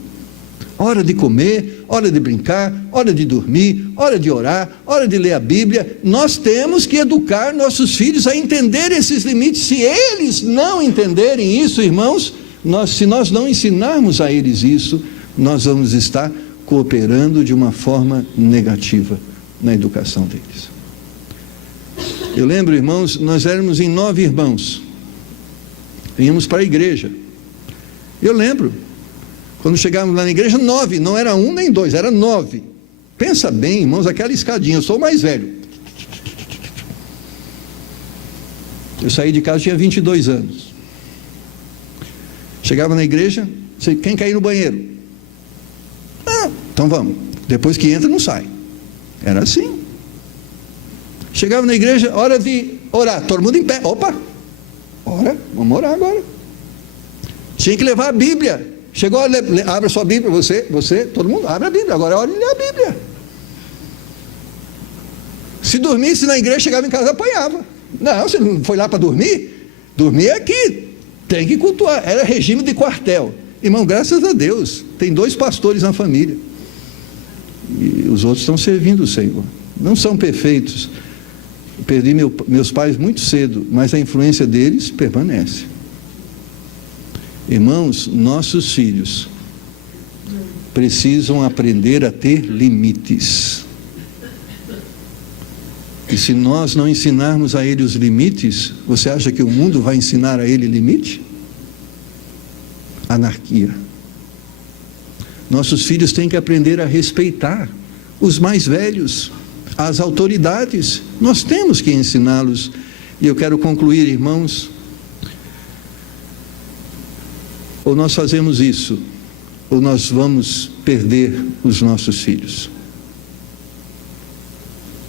Hora de comer, hora de brincar, hora de dormir, hora de orar, hora de ler a Bíblia. Nós temos que educar nossos filhos a entender esses limites. Se eles não entenderem isso, irmãos, se nós não ensinarmos a eles isso, nós vamos estar cooperando de uma forma negativa na educação deles. Eu lembro, irmãos, nós éramos em 9 irmãos, íamos para a igreja. Eu lembro, quando chegávamos lá na igreja, 9, não era 1 nem 2, era 9. Pensa bem, irmãos, aquela escadinha, eu sou o mais velho. Eu saí de casa, tinha 22 anos. Chegava na igreja, quem quer ir no banheiro? Ah, então vamos. Depois que entra, não sai. Era assim. Chegava na igreja, hora de orar, todo mundo em pé. Opa, ora, vamos orar agora. Tinha que levar a Bíblia. Chegou, abre a sua Bíblia, você, todo mundo, abre a Bíblia, agora é hora de ler a Bíblia. Se dormisse na igreja, chegava em casa, apanhava. Não, você não foi lá para dormir? Dormir é aqui, tem que cultuar. Era regime de quartel. Irmão, graças a Deus, tem 2 pastores na família, e os outros estão servindo o Senhor. Não são perfeitos. Eu perdi meus pais muito cedo, mas a influência deles permanece. Irmãos, nossos filhos precisam aprender a ter limites. E se nós não ensinarmos a ele os limites, você acha que o mundo vai ensinar a ele limite? Anarquia. Nossos filhos têm que aprender a respeitar os mais velhos, as autoridades. Nós temos que ensiná-los. E eu quero concluir, irmãos. Ou nós fazemos isso, ou nós vamos perder os nossos filhos.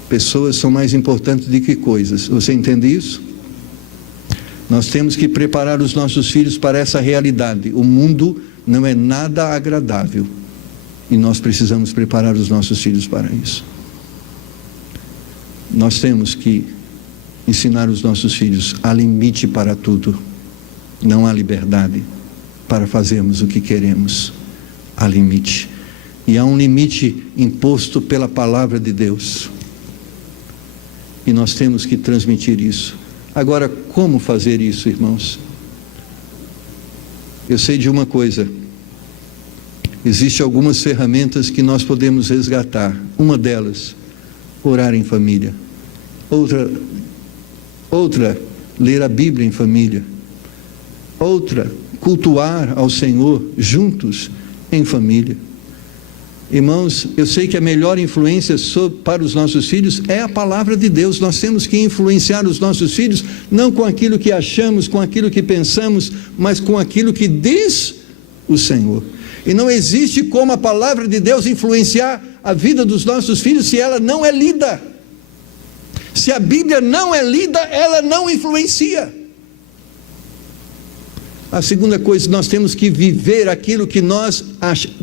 Pessoas são mais importantes do que coisas. Você entende isso? Nós temos que preparar os nossos filhos para essa realidade. O mundo não é nada agradável. E nós precisamos preparar os nossos filhos para isso. Nós temos que ensinar os nossos filhos: há limite para tudo. Não há liberdade para fazermos o que queremos. Há limite. E há um limite imposto pela palavra de Deus. E nós temos que transmitir isso. Agora, como fazer isso, irmãos? Eu sei de uma coisa. Existem algumas ferramentas que nós podemos resgatar. Uma delas, orar em família. Outra, ler a Bíblia em família. Outra, cultuar ao Senhor juntos em família. Irmãos, eu sei que a melhor influência para os nossos filhos é a palavra de Deus. Nós temos que influenciar os nossos filhos, não com aquilo que achamos, com aquilo que pensamos, mas com aquilo que diz o Senhor. E não existe como a palavra de Deus influenciar a vida dos nossos filhos se ela não é lida. Se a Bíblia não é lida, ela não influencia. A segunda coisa, nós temos que viver aquilo que nós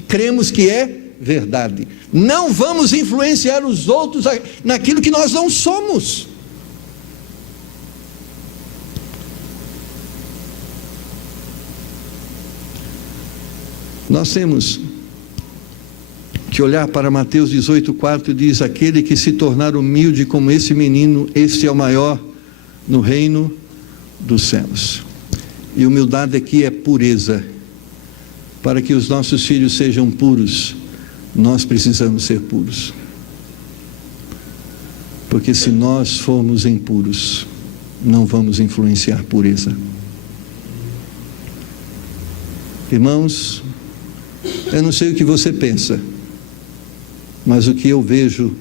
cremos que é verdade. Não vamos influenciar os outros naquilo que nós não somos. Nós temos que olhar para Mateus 18:4, diz: aquele que se tornar humilde como esse menino, este é o maior no reino dos céus. E humildade aqui é pureza. Para que os nossos filhos sejam puros, nós precisamos ser puros. Porque se nós formos impuros, não vamos influenciar pureza. Irmãos, eu não sei o que você pensa, mas o que eu vejo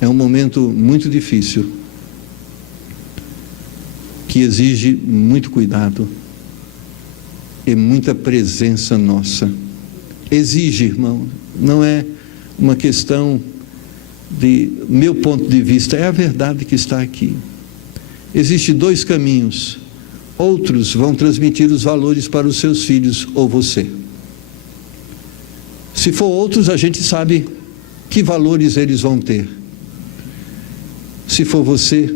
é um momento muito difícil, que exige muito cuidado e muita presença nossa. Exige, irmão, não é uma questão de meu ponto de vista, é a verdade que está aqui. Existem dois caminhos. Outros vão transmitir os valores para os seus filhos ou você. Se for outros, a gente sabe que valores eles vão ter. Se for você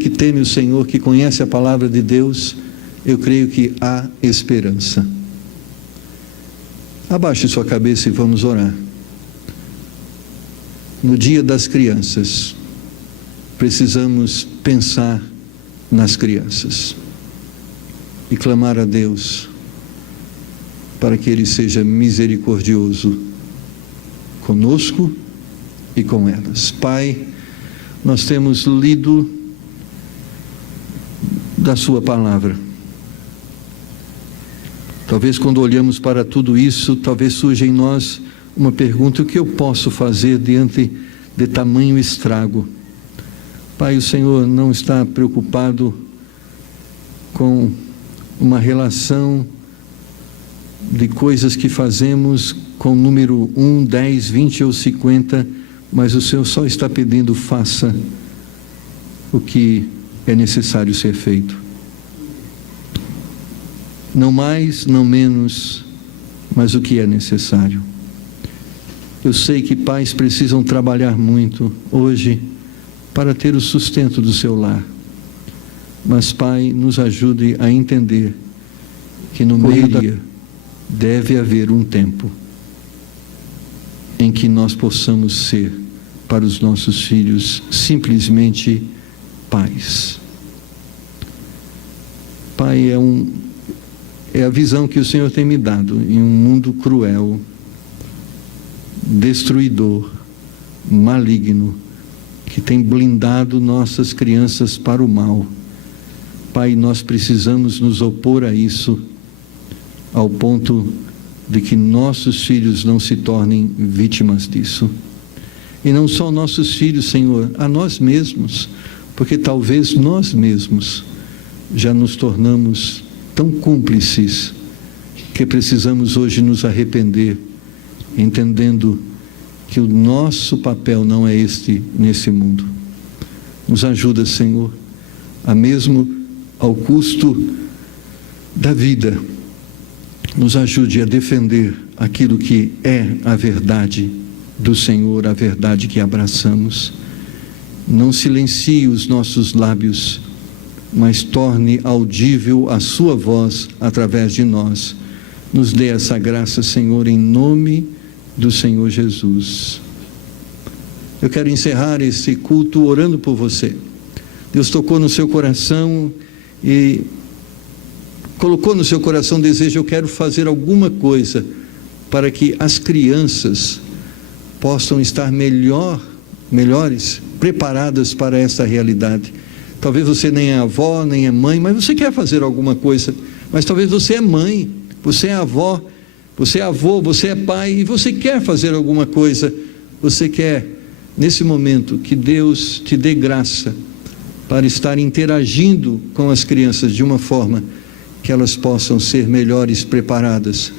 que teme o Senhor, que conhece a palavra de Deus, eu creio que há esperança. Abaixe sua cabeça e vamos orar. No dia das crianças, precisamos pensar nas crianças e clamar a Deus para que Ele seja misericordioso conosco e com elas. Pai, nós temos lido da Sua palavra. Talvez quando olhamos para tudo isso, talvez surja em nós uma pergunta: o que eu posso fazer diante de tamanho estrago? Pai, o Senhor não está preocupado com uma relação de coisas que fazemos com número 1, 10, 20 ou 50, mas o Senhor só está pedindo: faça o que é necessário ser feito. Não mais, não menos, mas o que é necessário. Eu sei que pais precisam trabalhar muito hoje para ter o sustento do seu lar. Mas, Pai, nos ajude a entender que no meio do dia deve haver um tempo em que nós possamos ser para os nossos filhos simplesmente pais. Pai, é a visão que o Senhor tem me dado em um mundo cruel, destruidor, maligno, que tem blindado nossas crianças para o mal. Pai, nós precisamos nos opor a isso, ao ponto de que nossos filhos não se tornem vítimas disso. E não só nossos filhos, Senhor, a nós mesmos, porque talvez nós mesmos já nos tornamos tão cúmplices que precisamos hoje nos arrepender, entendendo que o nosso papel não é este nesse mundo. Nos ajuda, Senhor, a mesmo ao custo da vida, nos ajude a defender aquilo que é a verdade do Senhor, a verdade que abraçamos. Não silencie os nossos lábios, mas torne audível a sua voz através de nós. Nos dê essa graça, Senhor, em nome do Senhor Jesus. Eu quero encerrar esse culto orando por você. Deus tocou no seu coração e colocou no seu coração o desejo: eu quero fazer alguma coisa para que as crianças possam estar melhores, preparadas para essa realidade. Talvez você nem é avó, nem é mãe, mas você quer fazer alguma coisa. Mas talvez você é mãe, você é avó, você é avô, você é pai, e você quer fazer alguma coisa. Você quer, nesse momento, que Deus te dê graça para estar interagindo com as crianças de uma forma que elas possam ser melhores preparadas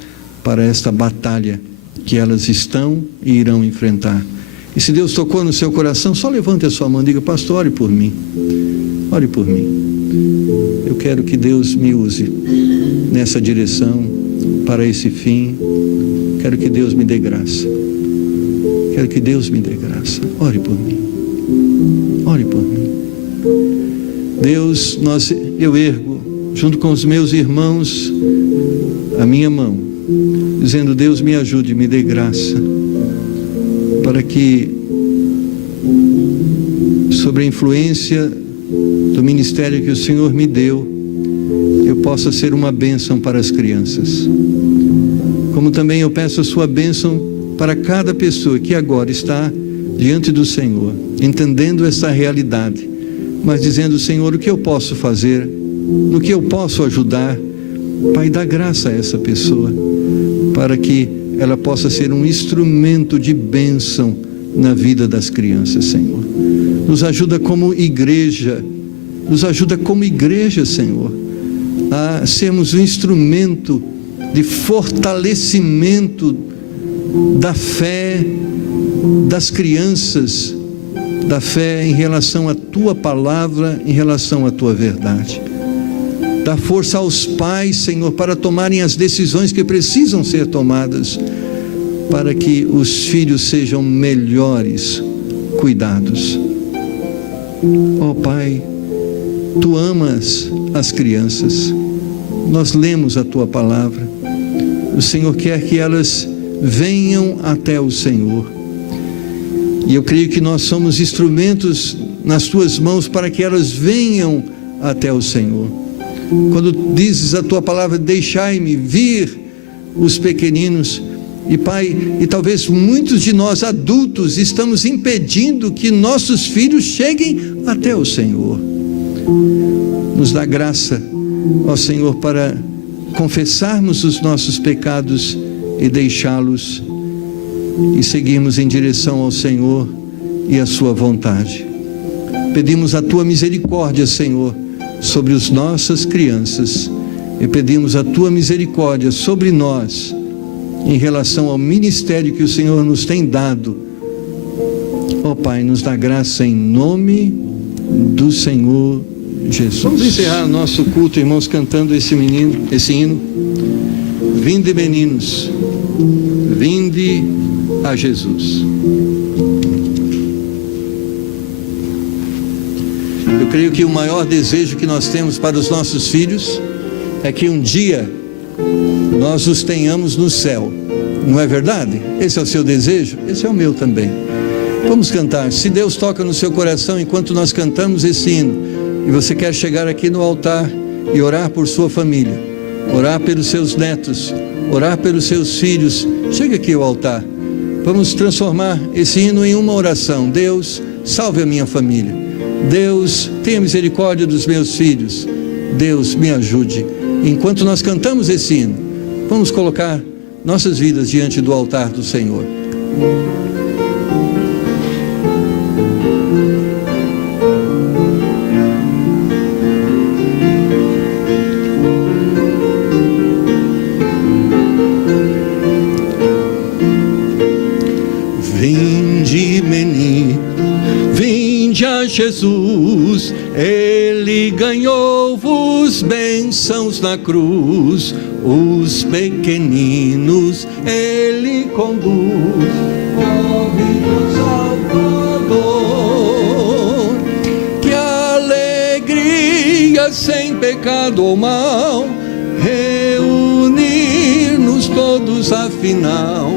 para esta batalha que elas estão e irão enfrentar. E se Deus tocou no seu coração, só levante a sua mão e diga: pastor, ore por mim. Ore por mim. Eu quero que Deus me use nessa direção, para esse fim. Quero que Deus me dê graça. Quero que Deus me dê graça. Ore por mim. Ore por mim. Deus, eu ergo, junto com os meus irmãos, a minha mão, dizendo: Deus, me ajude, me dê graça, para que, sob a influência do ministério que o Senhor me deu, eu possa ser uma bênção para as crianças. Como também eu peço a sua bênção para cada pessoa que agora está diante do Senhor, entendendo essa realidade, mas dizendo: Senhor, o que eu posso fazer, no que eu posso ajudar? Pai, dá graça a essa pessoa, para que ela possa ser um instrumento de bênção na vida das crianças, Senhor. Nos ajuda como igreja, Senhor, a sermos um instrumento de fortalecimento da fé das crianças, da fé em relação à Tua palavra, em relação à Tua verdade. Dá força aos pais, Senhor, para tomarem as decisões que precisam ser tomadas, para que os filhos sejam melhores cuidados. Ó Pai, Tu amas as crianças. Nós lemos a Tua palavra. O Senhor quer que elas venham até o Senhor. E eu creio que nós somos instrumentos nas Tuas mãos para que elas venham até o Senhor. Quando dizes a Tua palavra: deixai-me vir os pequeninos. E Pai, e talvez muitos de nós adultos estamos impedindo que nossos filhos cheguem até o Senhor. Nos dá graça, ó Senhor, para confessarmos os nossos pecados e deixá-los e seguirmos em direção ao Senhor e à Sua vontade. Pedimos a Tua misericórdia, Senhor, sobre as nossas crianças, e pedimos a Tua misericórdia sobre nós, em relação ao ministério que o Senhor nos tem dado. Ó Pai, nos dá graça em nome do Senhor Jesus. Vamos encerrar o nosso culto, irmãos, cantando esse hino. Vinde, meninos, vinde a Jesus. Eu creio que o maior desejo que nós temos para os nossos filhos é que um dia nós os tenhamos no céu. Não é verdade? Esse é o seu desejo? Esse é o meu também. Vamos cantar. Se Deus toca no seu coração enquanto nós cantamos esse hino, e você quer chegar aqui no altar e orar por sua família, orar pelos seus netos, orar pelos seus filhos, chega aqui ao altar. Vamos transformar esse hino em uma oração. Deus, salve a minha família. Deus, tenha misericórdia dos meus filhos. Deus, me ajude. Enquanto nós cantamos esse hino, vamos colocar nossas vidas diante do altar do Senhor. Vinde, menino, vinde a Jesus, Ele ganhou-vos bênção. sãos na cruz, os pequeninos Ele conduz. Pobre do Salvador, que alegria sem pecado ou mal, reunir-nos todos afinal,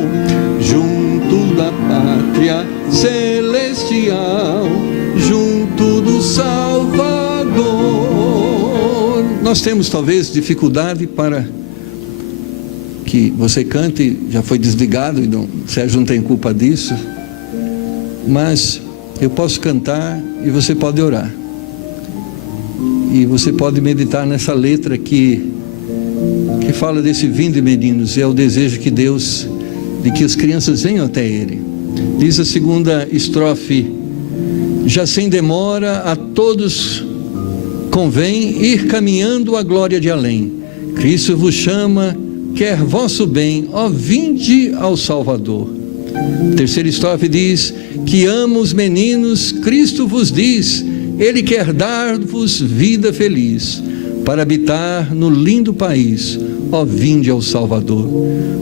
junto da pátria celestial, junto do Salvador. Nós temos talvez dificuldade para que você cante, já foi desligado e o Sérgio não tem culpa disso, mas eu posso cantar e você pode orar, e você pode meditar nessa letra que fala desse vinde meninos, e é o desejo que Deus, de que as crianças venham até Ele. Diz a segunda estrofe: já sem demora a todos convém ir caminhando a glória de além. Cristo vos chama, quer vosso bem, ó vinde ao Salvador. Terceira estrofe diz: que ama os meninos, Cristo vos diz, Ele quer dar-vos vida feliz, para habitar no lindo país, ó vinde ao Salvador.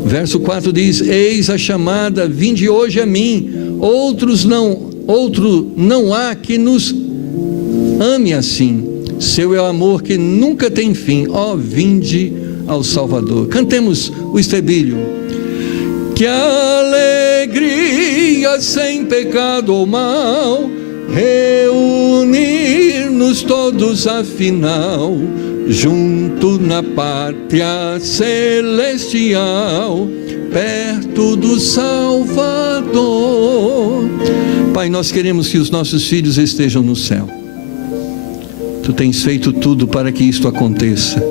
Verso 4 diz: eis a chamada, vinde hoje a mim, outro não há que nos ame assim, seu é o amor que nunca tem fim, ó vinde ao Salvador. Cantemos o estribilho. Que alegria sem pecado ou mal, reunir-nos todos afinal, junto na pátria celestial, perto do Salvador. Pai, nós queremos que os nossos filhos estejam no céu. Tu tens feito tudo para que isto aconteça.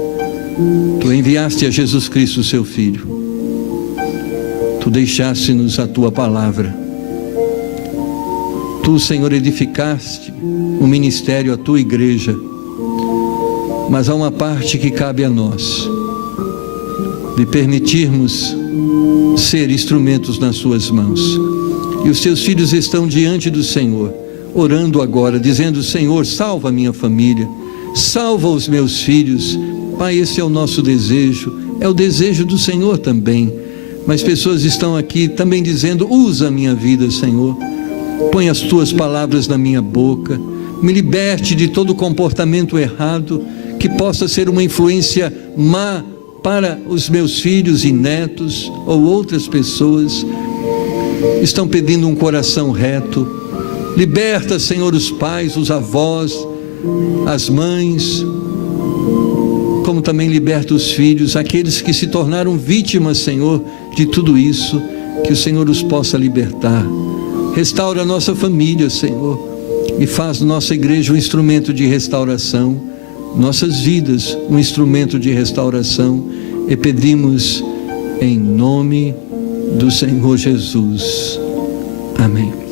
Tu enviaste a Jesus Cristo, seu Filho. Tu deixaste-nos a tua palavra. Tu, Senhor, edificaste o ministério, a tua igreja. Mas há uma parte que cabe a nós, de permitirmos ser instrumentos nas suas mãos. E os teus filhos estão diante do Senhor, orando agora, dizendo: Senhor, salva a minha família, salva os meus filhos. Pai, esse é o nosso desejo, é o desejo do Senhor também. Mas pessoas estão aqui também dizendo: usa a minha vida, Senhor, põe as tuas palavras na minha boca, me liberte de todo comportamento errado, que possa ser uma influência má para os meus filhos e netos, ou outras pessoas. Estão pedindo um coração reto. Liberta, Senhor, os pais, os avós, as mães, como também liberta os filhos, aqueles que se tornaram vítimas, Senhor, de tudo isso, que o Senhor os possa libertar. Restaura a nossa família, Senhor, e faz nossa igreja um instrumento de restauração, nossas vidas um instrumento de restauração, e pedimos em nome do Senhor Jesus. Amém.